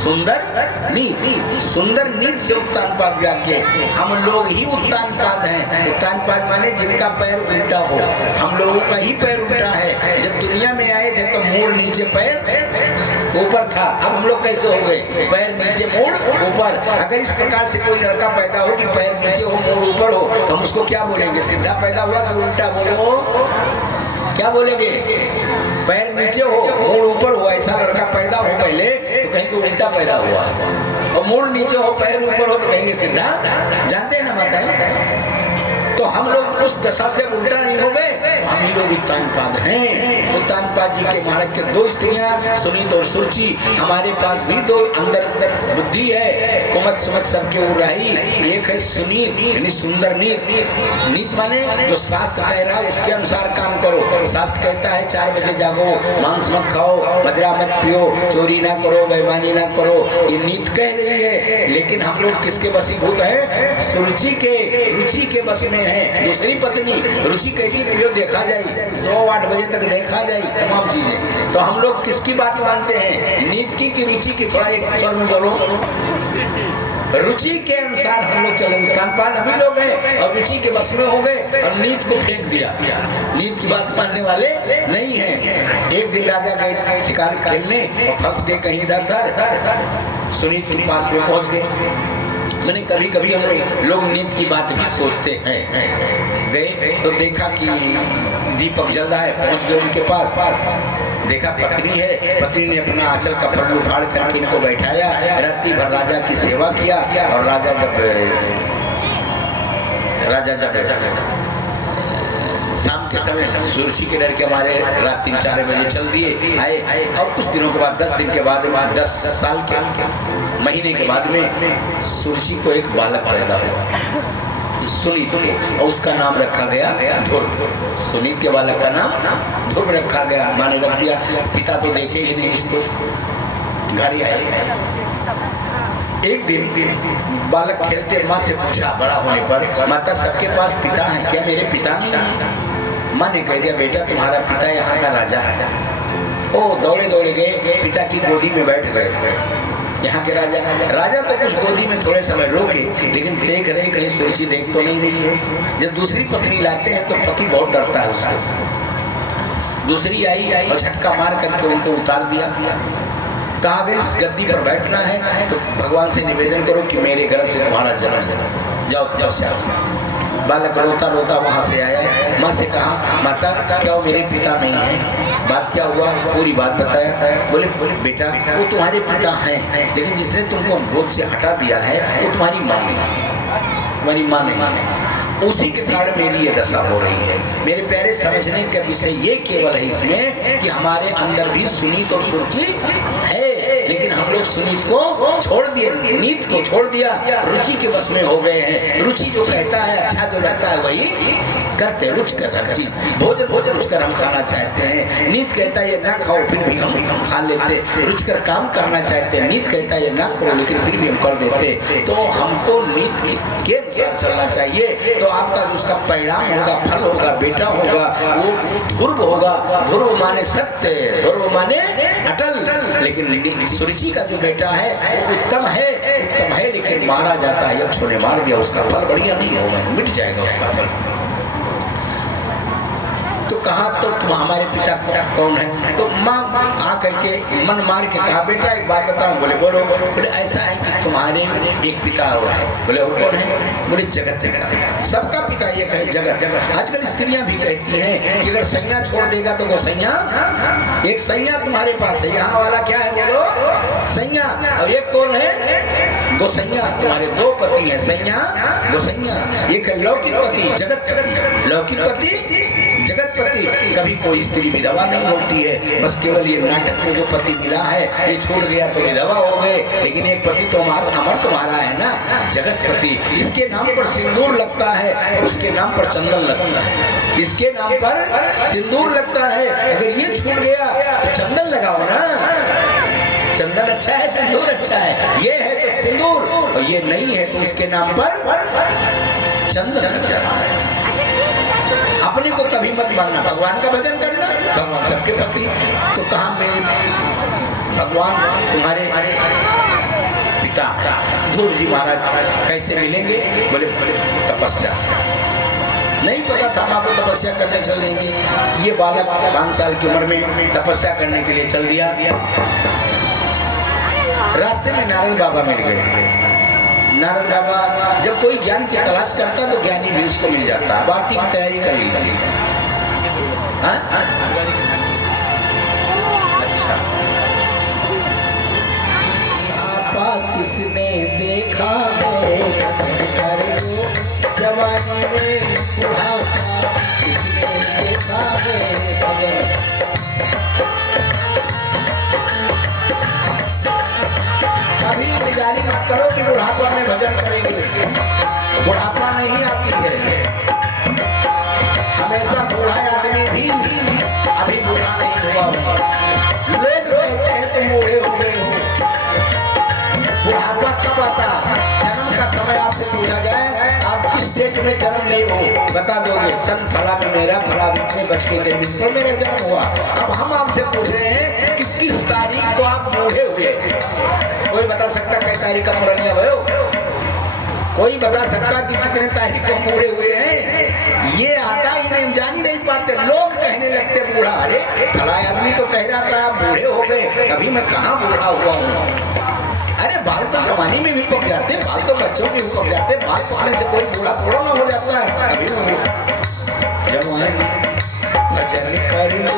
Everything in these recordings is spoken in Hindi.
सुंदर नीत। सुंदर नीत से उत्तान पाद व्याख्या। हम लोग ही उत्तान पाद हैं। उत्तान पाद माने जिनका पैर उल्टा हो। हम लोगों का ही पैर उल्टा है। जब दुनिया में आए थे तो मूड नीचे पैर ऊपर था। अब हम लोग कैसे हो गए? पैर नीचे मूड ऊपर। अगर इस प्रकार से कोई लड़का पैदा हो कि पैर नीचे हो मूड ऊपर हो तो हम उसको क्या बोलेंगे? सीधा पैदा हुआ कि उल्टा? बोलो क्या बोलेंगे? पैर नीचे हो मूड ऊपर हो ऐसा लड़का पैदा हो पहले तो कहीं को उल्टा पैदा हुआ, और मूड नीचे हो पैर ऊपर हो तो कहेंगे सीधा। जानते हैं ना माता? तो हम लोग उस दशा से उल्टा नहीं हो गए, हम ही लोग उत्तान पाद हैं। उत्तान पाद जी के महाराज के दो स्त्रियां सुनीत और सुरुचि। हमारे पास भी दो अंदर बुद्धि है, कुमत सुमत सबके उड़ाई। एक है सुनीत यानी सुंदर नीत। नीत माने जो शास्त्र कह रहा है उसके अनुसार काम करो। शास्त्र कहता है 4 बजे जागो, मांस मत खाओ, मदिरा मत पियो, चोरी ना करो, बेईमानी ना करो, ये नीत कह रही है। लेकिन हम लोग किसके वशीभूत है? सुरुचि के, रुचि के वश में है। दूसरी पत्नी रुचि कहती पियो देखा जाए, 8 बजे तक देखा जाए तमाम चीजें। तो हम लोग किसकी बात मानते हैं? नीत की कि रुचि की? थोड़ा एक स्वर में बोलो। रुचि के अनुसार हम लोग चलेंगे। कानपाद हम ही लोग हैं और रुचि के बस में हो गए और नीत को फेंक दिया। नीत की बात मानने वाले नहीं हैं। एक दिन राजा गए शिकार खेलने और फंस गए कहीं इधर। सुनीत के पास में पहुंच गए। मैंने कभी कभी हम लोग नीत की बात भी सोचते हैं। गए तो देखा कि दीपक जल रहा है, पहुंच गए उनके पास। देखा पत्नी है, पत्नी ने अपना आंचल का पल्लू फाड़ करके इनको बैठाया, रात्रि भर राजा की सेवा किया। और राजा जब शाम के समय सुरुचि के डर के हमारे रात 3-4 बजे चल दिए आए। और कुछ दिनों के बाद 10 दिन के बाद 10 साल के महीने के बाद में सुरुचि को एक बालक पैदा हुआ सुनीत को, और उसका नाम रखा गया ध्रुव। सुनीत के बालक का नाम ध्रुव रखा गया। माने रख दिया। पिता तो देखे ही नहीं इसको। घर आए एक दिन बालक खेलते माँ से पूछा बड़ा होने पर, माता सबके पास पिता है क्या, मेरे पिता नहीं है? माँ ने कह दिया बेटा तुम्हारा पिता यहाँ का राजा है। ओ दौड़े दौड़े गए, पिता की गोदी में बैठ गए। यहाँ के राजा तो कुछ गोदी में थोड़े समय रोके, लेकिन देख रहे कहीं सुरुचि देख तो नहीं रही है। जब दूसरी पत्नी लाते हैं तो पति बहुत डरता है उसको। दूसरी आई और झटका मार करके उनको उतार दिया। कहा अगर इस गद्दी पर बैठना है तो भगवान से निवेदन करो कि मेरे गर्भ से तुम्हारा जन्म, जाओ तपस्या। बालक रोता रोता वहां से आया। माँ से कहा माता क्या वो मेरे पिता नहीं है? बात क्या हुआ? पूरी बात बताया। बोले बेटा वो तुम्हारे पिता हैं, लेकिन जिसने तुमको गोद से हटा दिया है वो तुम्हारी माँ नहीं है, तुम्हारी माँ नहीं है। उसी के कारण मेरी ये दशा हो रही है। मेरे प्यारे समझने का विषय ये केवल है इसमें कि हमारे अंदर भी सुनीत और सुरुचि है, लेकिन हम लोग सुनीत को छोड़ दिए, नीत को छोड़ दिया, रुचि के बस में हो गए हैं। रुचि जो कहता है अच्छा जो लगता है वही करते, रुच कर हर चीज भोजन रुच कर हम खाना चाहते हैं। नीत कहता है ये ना खाओ फिर भी हम खा लेते। रुच कर काम करना चाहते हैं। नीत कहता है ये ना करो लेकिन फिर भी हम कर देते। तो हमको नीत के अनुसार चलना चाहिए। तो आपका जो उसका परिणाम होगा, फल होगा, बेटा होगा, वो ध्रुव होगा। ध्रुव माने सत्य, ध्रुव माने अटल। लेकिन सुरुचि का जो बेटा है वो उत्तम है लेकिन मारा जाता है। यक्ष ने मार दिया, उसका फल बढ़िया नहीं होगा, मिट जाएगा उसका फल। तो कहा तो तुम हमारे पिता कौन है? तो माँ आकर के मन मार के कहा बेटा एक बात बताऊं। बोले बोलो। बोले ऐसा है कि तुम्हारे एक पिता और है। बोले वो कौन है? बोले जगत पिता है। सबका पिता एक है जगत। आजकल स्त्रियां भी कहती हैं कि अगर सैया छोड़ देगा तो वो सैया, एक सैया तुम्हारे पास है। यहाँ वाला क्या है बोलो? सैया। और एक कौन है? गोसैया। तुम्हारे 2 पति हैं, सैया गोसैया। एक है लौकिक पति जगत पति। लौकिक पति जगत पति। कभी कोई स्त्री विधवा नहीं होती है, बस केवल ये नाटक में जो पति मिला है ये छूट गया तो विधवा हो गए। लेकिन एक पति तो अमर तुम्हारा है ना, जगत पति। इसके नाम पर सिंदूर लगता है और उसके नाम पर चंदन लगता है। इसके नाम पर सिंदूर लगता है, अगर ये छूट गया तो चंदन लगाओ ना। चंदन अच्छा है, सिंदूर अच्छा है। ये है तो सिंदूर, और ये नहीं है तो उसके नाम पर चंदन लग जाता है। अपने को कभी मत मानना, भगवान का भजन करना। भगवान सबके पति। तो कहा मेरे भगवान तुम्हारे पिता ध्रुव जी महाराज कैसे मिलेंगे? बोले तपस्या से। नहीं पता था माँ को तपस्या करने चल देंगे। ये बालक 5 साल की उम्र में तपस्या करने के लिए चल दिया। रास्ते में नारद बाबा मिल गए। नारद बाबा जब कोई ज्ञान की तलाश करता है तो ज्ञानी भी उसको मिल जाता है। बाकी की तैयारी कर लीजिए। अच्छा, आपा किसने देखा है जवानी में बुढ़ापा, किसने देखा है कभी निगारी मत करो कि बुढ़ापा में भजन करेंगे। बुढ़ापा नहीं आती है। हमेशा बूढ़ा आदमी भी अभी बूढ़ा नहीं हुआ होगा। लोग कहते हैं तुम बूढ़े हो गए हो। बुढ़ापा कब आता? जन्म का समय आपसे पूछा जाए आप किस डेट में जन्म लिए हो, बता दोगे सन फला में मेरा, फला इतने बज के दिन पर मेरा जन्म हुआ। अब हम आपसे पूछ रहे हैं कि किस तारीख को आप बूढ़े हुए? कोई बता सकता कई तारीख का पुरानिया भयो? कोई बता सकता कि कितने तारीख को बूढ़े हुए हैं? ये आता ही नहीं, जान ही नहीं पाते। लोग कहने लगते बूढ़ा, अरे फला आदमी तो कह रहा था आप बूढ़े हो गए, कभी मैं कहाँ बूढ़ा हुआ हूँ। अरे बाल तो जवानी में भी पक जाते, बाल तो बच्चों में भी पक जाते। बाल पकने से कोई बूढ़ा थोड़ा ना हो जाता है। अभी जवानी भजन कर लो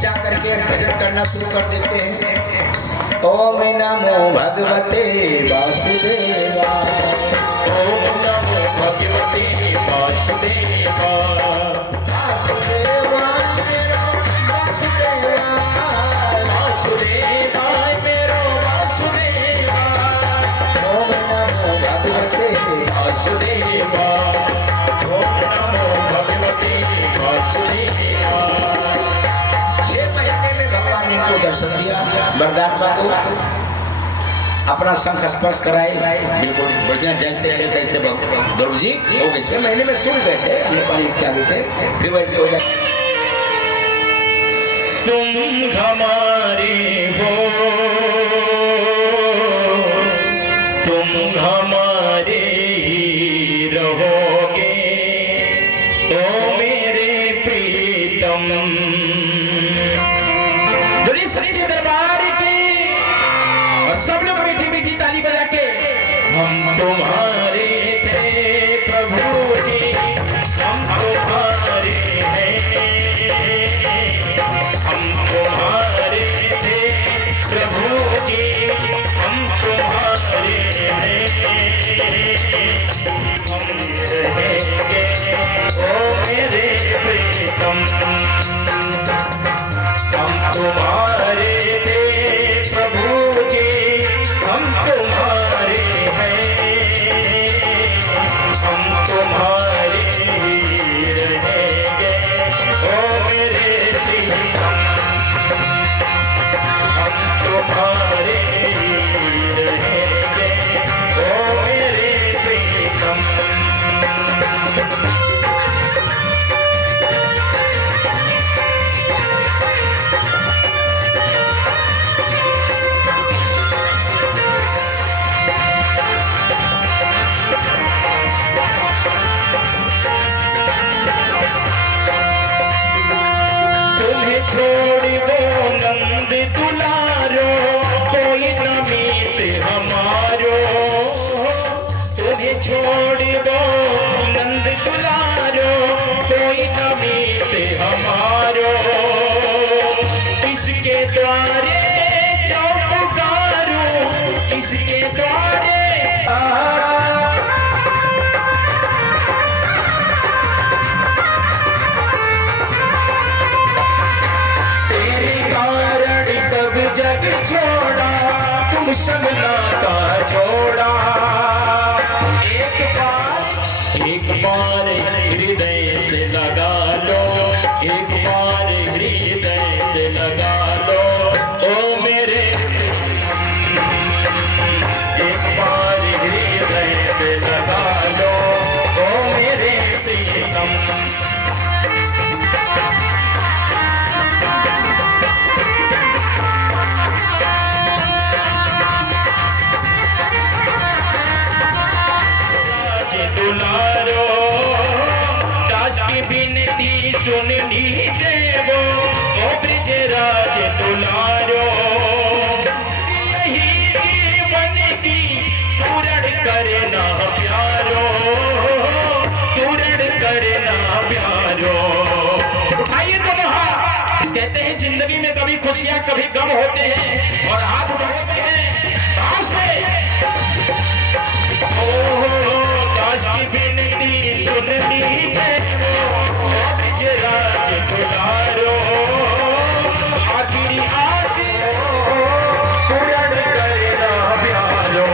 जा करके भजन करना शुरू कर देते हैं। ओम नमो भगवते वासुदेवा, ओम नमो भगवते वासुदेवा, वासुदेवा मेरो वासुदेवा, वासुदेवा मेरो वासुदेवा, ओम नमो भगवते वासुदेवा, ओम नमो भगवते वासुदेवा। 6 महीने में भगवान ने इनको दर्शन दिया, वरदान मांगो, अपना शंख स्पर्श कराए, बिल्कुल बढ़िया जैसे है तैसे ध्रुव जी हो गए। 6 महीने में सूख गए थे, अन्न पानी इत्यादि थे, फिर वैसे हो गए। तुम हमारे हो, तुम हमारे रहोगे, ओ मेरे प्रीतम। सच्चे दरबार की और सब लोग मीठी मीठी ताली बजा के हम तुम्हारे थे प्रभु जी, हम तुम्हारे हैं, हम तुम्हारे थे प्रभु जी, हम तुम्हारे हैं, हम रहेंगे ओ मेरे प्रीतम। हम तुम्हारे थे प्रभु जी, हम तुम्हारे हैं, हम तुम्हारे रहेंगे ओ मेरे प्रीतम, हम तुम्हारे रहेंगे ओ मेरे प्रीतम। छोड़ वो नंद दुलारो, कोई न मीत हमारो, तुम्हें छोड़ वो नंद दुलारो, कोई न मीत हमारो। किसके द्वारे चौपुकारो, किसके द्वारे जग छोड़ा, तुम सब नाता छोड़ा। एक बार हृदय से लगा लो, एक बार हृदय से लगा लो ओ मेरे, एक बार हृदय से लगा लो ओ दुलारो, दास की विनती सुन लीजिए वो, ओ ब्रजराज दुलारो। यही जीवन की पूर्ण करना प्यारो, पूर्ण करना प्यारो। उठाइए दोनों हाथ। कहते हैं जिंदगी में कभी खुशियां कभी गम होते हैं, और हाथ उठाते हैं भाव से। ओ दास की विनती सुन लीजिए वो, ब्रजराज दुलारो। आखिरी आस पूर्ण करना प्यारो।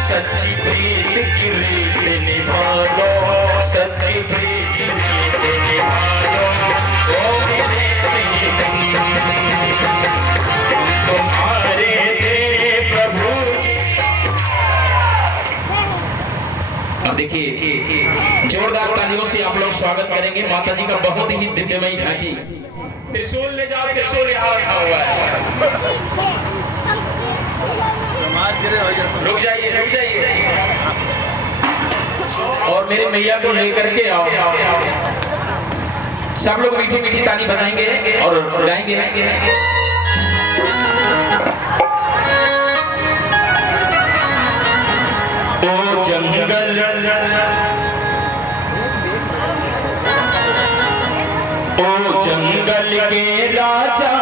सच्ची प्रीत की रीत निभा दो, सच्ची प्रीत की रीत निभा दो, ओ मेरे प्रीतम तुम्हारे थे प्रभु जी। अब देखिए जोरदार तालियों से आप लोग स्वागत करेंगे माता जी का बहुत ही दिव्यमयी झांकी। त्रिशूल ले जाओ, त्रिशूल यहाँ रखा हुआ है। रुक जाइए, रुक जाइए, और मेरे मैया को लेकर के आओ। सब लोग मीठी मीठी ताली बजाएंगे और गाएंगे। ओ जंगल, ओ जंगल के राजा